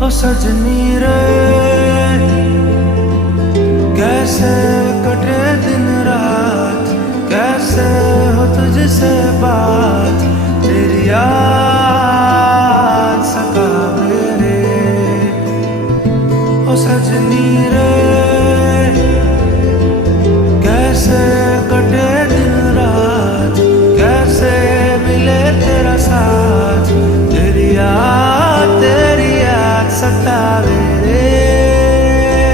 ओ सजनी रे, कैसे कटे दिन रात, कैसे हो तुझसे बात, तेरी याद सतावे रे। ओ सजनी रे, कैसे